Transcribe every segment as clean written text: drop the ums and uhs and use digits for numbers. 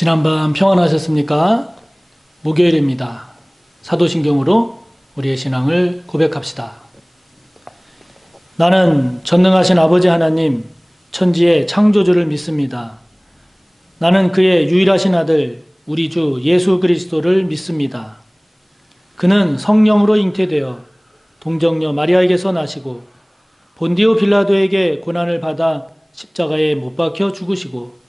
지난밤 평안하셨습니까? 목요일입니다. 사도신경으로 우리의 신앙을 고백합시다. 나는 전능하신 아버지 하나님, 천지의 창조주를 믿습니다. 나는 그의 유일하신 아들, 우리 주 예수 그리스도를 믿습니다. 그는 성령으로 잉태되어 동정녀 마리아에게서 나시고 본디오 빌라도에게 고난을 받아 십자가에 못 박혀 죽으시고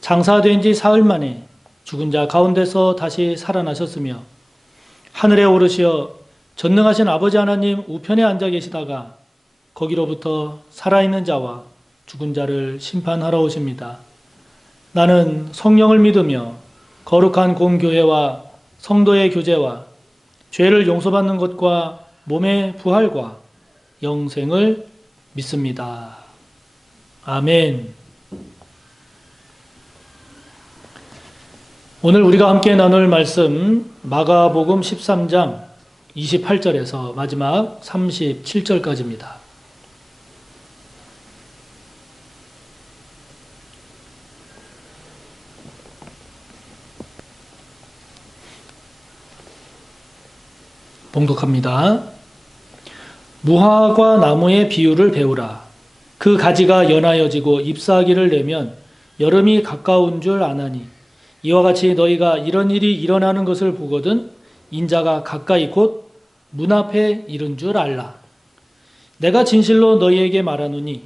장사된 지 사흘 만에 죽은 자 가운데서 다시 살아나셨으며 하늘에 오르시어 전능하신 아버지 하나님 우편에 앉아 계시다가 거기로부터 살아있는 자와 죽은 자를 심판하러 오십니다. 나는 성령을 믿으며 거룩한 공교회와 성도의 교제와 죄를 용서받는 것과 몸의 부활과 영생을 믿습니다. 아멘. 오늘 우리가 함께 나눌 말씀 마가복음 13장 28절에서 마지막 37절까지입니다. 봉독합니다. 무화과 나무의 비유를 배우라. 그 가지가 연하여지고 잎사귀를 내면 여름이 가까운 줄 아나니 이와 같이 너희가 이런 일이 일어나는 것을 보거든 인자가 가까이 곧 문 앞에 이른 줄 알라. 내가 진실로 너희에게 말하노니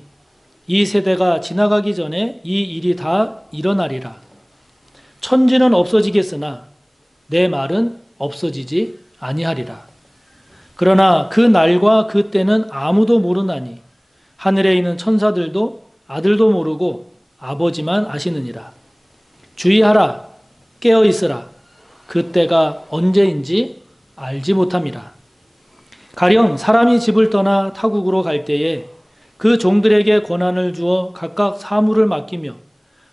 이 세대가 지나가기 전에 이 일이 다 일어나리라. 천지는 없어지겠으나 내 말은 없어지지 아니하리라. 그러나 그 날과 그 때는 아무도 모르나니 하늘에 있는 천사들도 아들도 모르고 아버지만 아시느니라. 주의하라, 깨어있으라. 그 때가 언제인지 알지 못함이라. 가령 사람이 집을 떠나 타국으로 갈 때에 그 종들에게 권한을 주어 각각 사물을 맡기며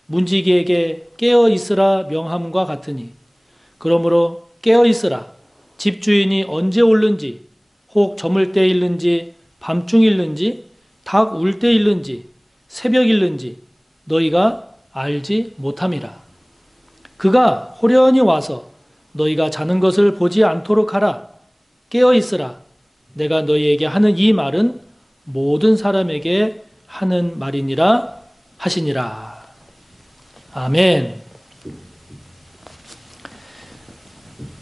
문지기에게 깨어있으라 명함과 같으니 그러므로 깨어있으라. 집주인이 언제 올는지 혹 저물 때 일는지 밤중 일는지 닭 울 때 일는지 새벽 일는지 너희가 알지 못함이라. 그가 호련히 와서 너희가 자는 것을 보지 않도록 하라. 깨어 있으라. 내가 너희에게 하는 이 말은 모든 사람에게 하는 말이니라 하시니라. 아멘.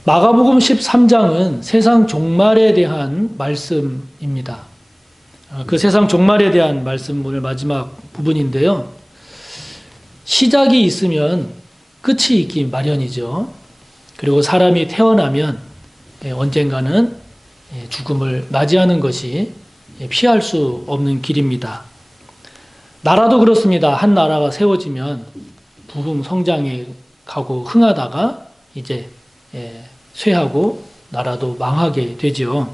마가복음 13장은 세상 종말에 대한 말씀입니다. 그 세상 종말에 대한 말씀 오늘 마지막 부분인데요. 시작이 있으면 끝이 있기 마련이죠. 그리고 사람이 태어나면 언젠가는 죽음을 맞이하는 것이 피할 수 없는 길입니다. 나라도 그렇습니다. 한 나라가 세워지면 부흥 성장해 가고 흥하다가 이제 쇠하고 나라도 망하게 되죠.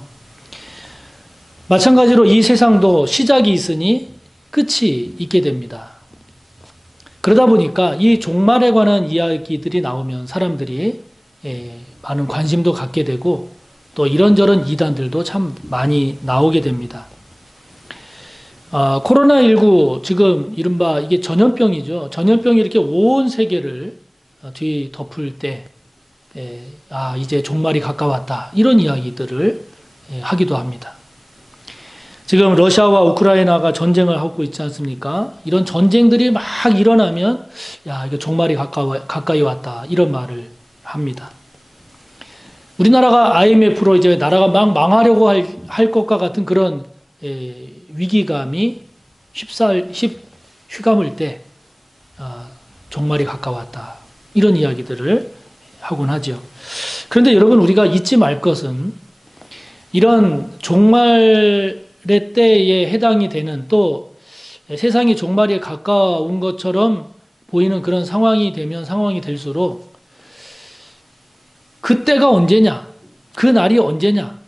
마찬가지로 이 세상도 시작이 있으니 끝이 있게 됩니다. 그러다 보니까 이 종말에 관한 이야기들이 나오면 사람들이 많은 관심도 갖게 되고 또 이런저런 이단들도 참 많이 나오게 됩니다. 코로나19 지금 이른바 이게 전염병이죠. 전염병이 이렇게 온 세계를 뒤덮을 때 이제 종말이 가까웠다. 이런 이야기들을 하기도 합니다. 지금 러시아와 우크라이나가 전쟁을 하고 있지 않습니까? 이런 전쟁들이 막 일어나면 이게 종말이 가까이 왔다. 이런 말을 합니다. 우리나라가 IMF로 이제 나라가 막 망하려고 할 것과 같은 그런 위기감이 휘감을 때 종말이 가까웠다. 이런 이야기들을 하곤 하죠. 그런데 여러분 우리가 잊지 말 것은 이런 종말의 때에 해당이 되는 또 세상이 종말에 가까운 것처럼 보이는 그런 상황이 될수록 그때가 언제냐, 그 날이 언제냐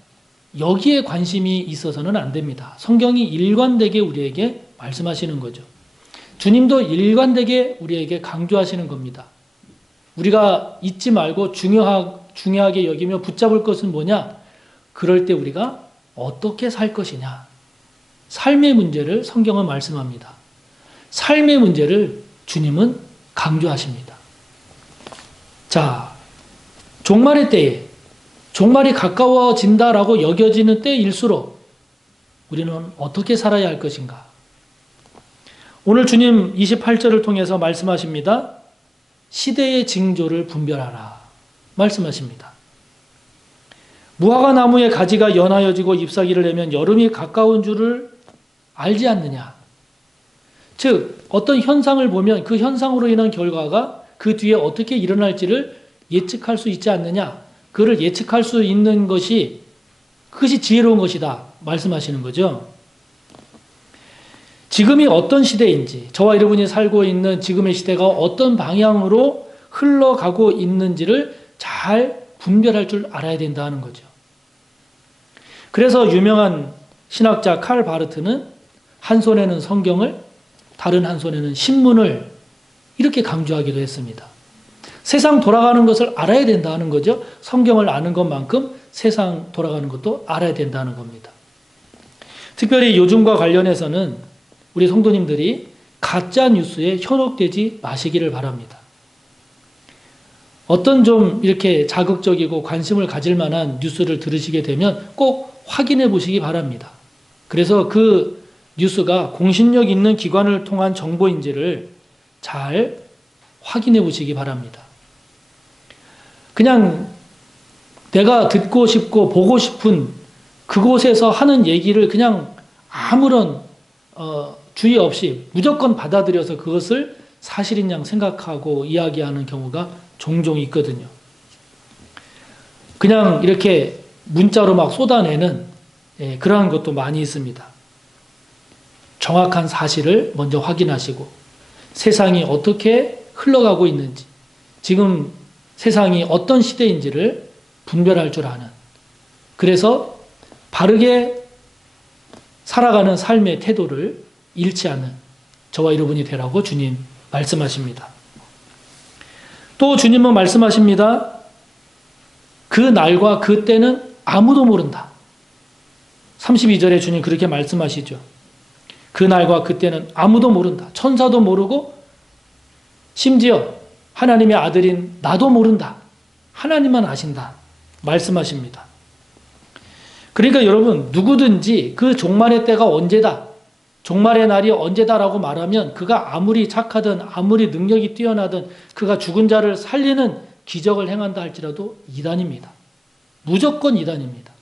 여기에 관심이 있어서는 안 됩니다. 성경이 일관되게 우리에게 말씀하시는 거죠. 주님도 일관되게 우리에게 강조하시는 겁니다. 우리가 잊지 말고 중요하게 여기며 붙잡을 것은 뭐냐? 그럴 때 우리가 어떻게 살 것이냐? 삶의 문제를 성경은 말씀합니다. 삶의 문제를 주님은 강조하십니다. 자, 종말의 때에 종말이 가까워진다라고 여겨지는 때일수록 우리는 어떻게 살아야 할 것인가? 오늘 주님 28절을 통해서 말씀하십니다. 시대의 징조를 분별하라 말씀하십니다. 무화과 나무의 가지가 연하여지고 잎사귀를 내면 여름이 가까운 줄을 알지 않느냐? 즉 어떤 현상을 보면 그 현상으로 인한 결과가 그 뒤에 어떻게 일어날지를 예측할 수 있지 않느냐? 그를 예측할 수 있는 것이 그것이 지혜로운 것이다 말씀하시는 거죠. 지금이 어떤 시대인지, 저와 여러분이 살고 있는 지금의 시대가 어떤 방향으로 흘러가고 있는지를 잘 분별할 줄 알아야 된다는 거죠. 그래서 유명한 신학자 칼 바르트는 한 손에는 성경을, 다른 한 손에는 신문을 이렇게 강조하기도 했습니다. 세상 돌아가는 것을 알아야 된다는 거죠. 성경을 아는 것만큼 세상 돌아가는 것도 알아야 된다는 겁니다. 특별히 요즘과 관련해서는 우리 성도님들이 가짜 뉴스에 현혹되지 마시기를 바랍니다. 어떤 좀 이렇게 자극적이고 관심을 가질 만한 뉴스를 들으시게 되면 꼭 확인해 보시기 바랍니다. 그래서 그 뉴스가 공신력 있는 기관을 통한 정보인지를 잘 확인해 보시기 바랍니다. 그냥 내가 듣고 싶고 보고 싶은 그곳에서 하는 얘기를 그냥 아무런 주의 없이 무조건 받아들여서 그것을 사실인 양 생각하고 이야기하는 경우가 종종 있거든요. 그냥 이렇게 문자로 막 쏟아내는 그러한 것도 많이 있습니다. 정확한 사실을 먼저 확인하시고 세상이 어떻게 흘러가고 있는지, 지금 세상이 어떤 시대인지를 분별할 줄 아는, 그래서 바르게 살아가는 삶의 태도를 잃지 않는 저와 여러분이 되라고 주님 말씀하십니다. 또 주님은 말씀하십니다. 그 날과 그 때는 아무도 모른다. 32절에 주님 그렇게 말씀하시죠. 그 날과 그 때는 아무도 모른다. 천사도 모르고 심지어 하나님의 아들인 나도 모른다. 하나님만 아신다. 말씀하십니다. 그러니까 여러분, 누구든지 그 종말의 때가 언제다, 종말의 날이 언제다라고 말하면 그가 아무리 착하든 아무리 능력이 뛰어나든 그가 죽은 자를 살리는 기적을 행한다 할지라도 이단입니다. 무조건 이단입니다.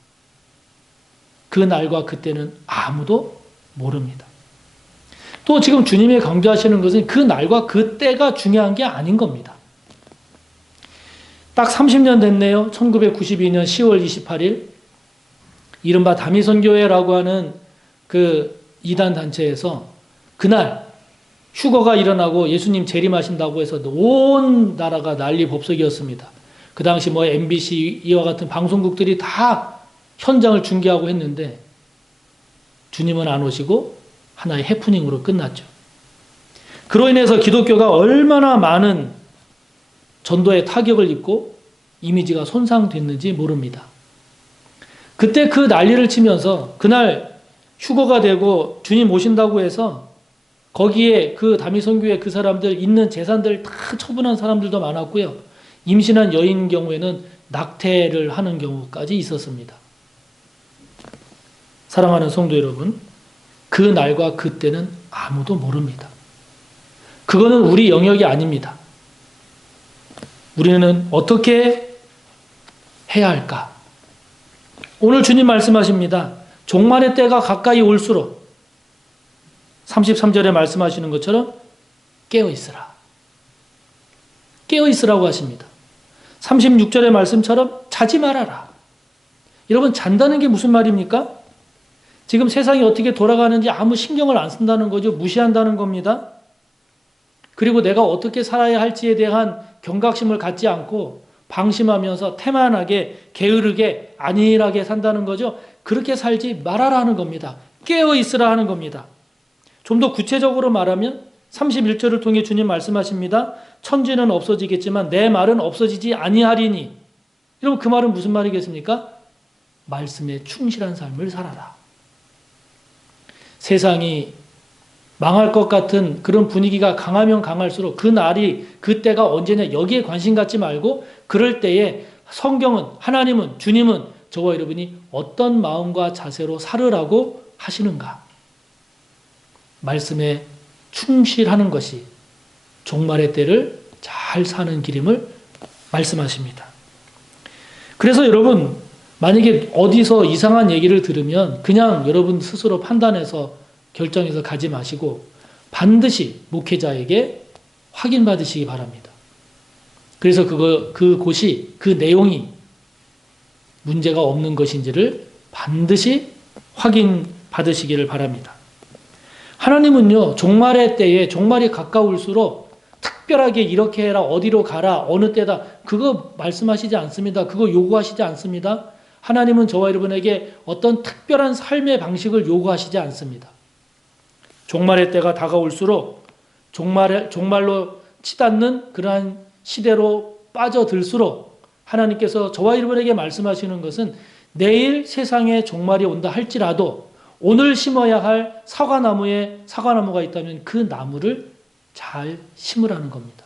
그 날과 그때는 아무도 모릅니다. 또 지금 주님이 강조하시는 것은 그 날과 그 때가 중요한 게 아닌 겁니다. 딱 30년 됐네요. 1992년 10월 28일 이른바 다미선교회라고 하는 그 이단 단체에서 그날 휴거가 일어나고 예수님 재림하신다고 해서 온 나라가 난리 법석이었습니다. 그 당시 뭐 MBC 이와 같은 방송국들이 다 현장을 중계하고 했는데 주님은 안 오시고 하나의 해프닝으로 끝났죠. 그로 인해서 기독교가 얼마나 많은 전도의 타격을 입고 이미지가 손상됐는지 모릅니다. 그때 그 난리를 치면서 그날 휴거가 되고 주님 오신다고 해서 거기에 그 다미선교회 그 사람들 있는 재산들 다 처분한 사람들도 많았고요. 임신한 여인 경우에는 낙태를 하는 경우까지 있었습니다. 사랑하는 성도 여러분, 그 날과 그 때는 아무도 모릅니다. 그거는 우리 영역이 아닙니다. 우리는 어떻게 해야 할까? 오늘 주님 말씀하십니다. 종말의 때가 가까이 올수록 33절에 말씀하시는 것처럼 깨어있으라. 깨어있으라고 하십니다. 36절의 말씀처럼 자지 말아라. 여러분, 잔다는 게 무슨 말입니까? 지금 세상이 어떻게 돌아가는지 아무 신경을 안 쓴다는 거죠. 무시한다는 겁니다. 그리고 내가 어떻게 살아야 할지에 대한 경각심을 갖지 않고 방심하면서 태만하게 게으르게 안일하게 산다는 거죠. 그렇게 살지 말아라 하는 겁니다. 깨어있으라 하는 겁니다. 좀 더 구체적으로 말하면 31절을 통해 주님 말씀하십니다. 천지는 없어지겠지만 내 말은 없어지지 아니하리니. 여러분, 그 말은 무슨 말이겠습니까? 말씀에 충실한 삶을 살아라. 세상이 망할 것 같은 그런 분위기가 강하면 강할수록 그 날이, 그 때가 언제냐, 여기에 관심 갖지 말고 그럴 때에 성경은, 하나님은, 주님은 저와 여러분이 어떤 마음과 자세로 살으라고 하시는가? 말씀에 충실하는 것이 종말의 때를 잘 사는 길임을 말씀하십니다. 그래서 여러분, 만약에 어디서 이상한 얘기를 들으면 그냥 여러분 스스로 판단해서 결정해서 가지 마시고 반드시 목회자에게 확인받으시기 바랍니다. 그래서 그곳이, 그 내용이 문제가 없는 것인지를 반드시 확인받으시기를 바랍니다. 하나님은요, 종말의 때에, 종말이 가까울수록 특별하게 이렇게 해라, 어디로 가라, 어느 때다, 그거 말씀하시지 않습니다. 그거 요구하시지 않습니다. 하나님은 저와 여러분에게 어떤 특별한 삶의 방식을 요구하시지 않습니다. 종말의 때가 다가올수록 종말로 치닫는 그러한 시대로 빠져들수록 하나님께서 저와 여러분에게 말씀하시는 것은 내일 세상에 종말이 온다 할지라도 오늘 심어야 할 사과나무가 있다면 그 나무를 잘 심으라는 겁니다.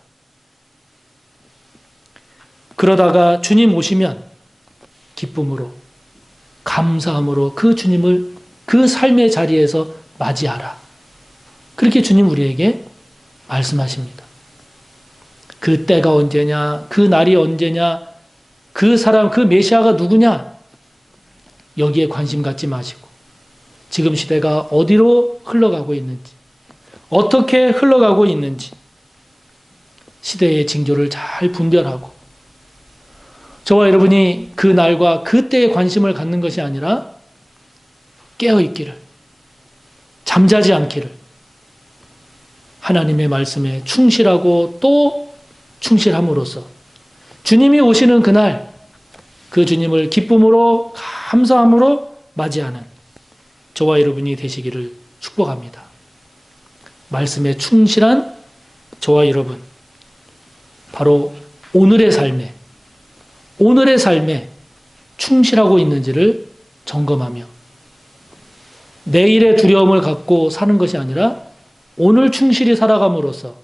그러다가 주님 오시면 기쁨으로, 감사함으로 그 주님을 그 삶의 자리에서 맞이하라. 그렇게 주님 우리에게 말씀하십니다. 그 때가 언제냐, 그 날이 언제냐, 그 사람, 그 메시아가 누구냐, 여기에 관심 갖지 마시고 지금 시대가 어디로 흘러가고 있는지, 어떻게 흘러가고 있는지 시대의 징조를 잘 분별하고 저와 여러분이 그 날과 그 때에 관심을 갖는 것이 아니라 깨어있기를, 잠자지 않기를, 하나님의 말씀에 충실하고 또 충실함으로써 주님이 오시는 그날 그 주님을 기쁨으로, 감사함으로 맞이하는 저와 여러분이 되시기를 축복합니다. 말씀에 충실한 저와 여러분, 바로 오늘의 삶에 충실하고 있는지를 점검하며 내일의 두려움을 갖고 사는 것이 아니라 오늘 충실히 살아감으로써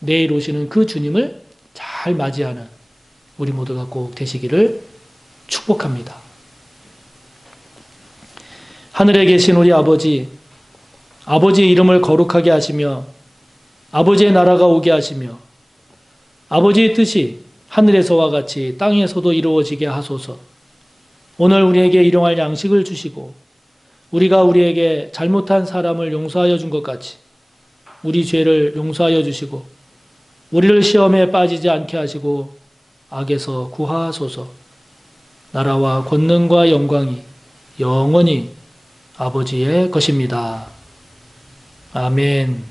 내일 오시는 그 주님을 잘 맞이하는 우리 모두가 꼭 되시기를 축복합니다. 하늘에 계신 우리 아버지, 아버지의 이름을 거룩하게 하시며 아버지의 나라가 오게 하시며 아버지의 뜻이 하늘에서와 같이 땅에서도 이루어지게 하소서. 오늘 우리에게 일용할 양식을 주시고 우리가 우리에게 잘못한 사람을 용서하여 준 것 같이 우리 죄를 용서하여 주시고 우리를 시험에 빠지지 않게 하시고 악에서 구하소서. 나라와 권능과 영광이 영원히 아버지의 것입니다. 아멘.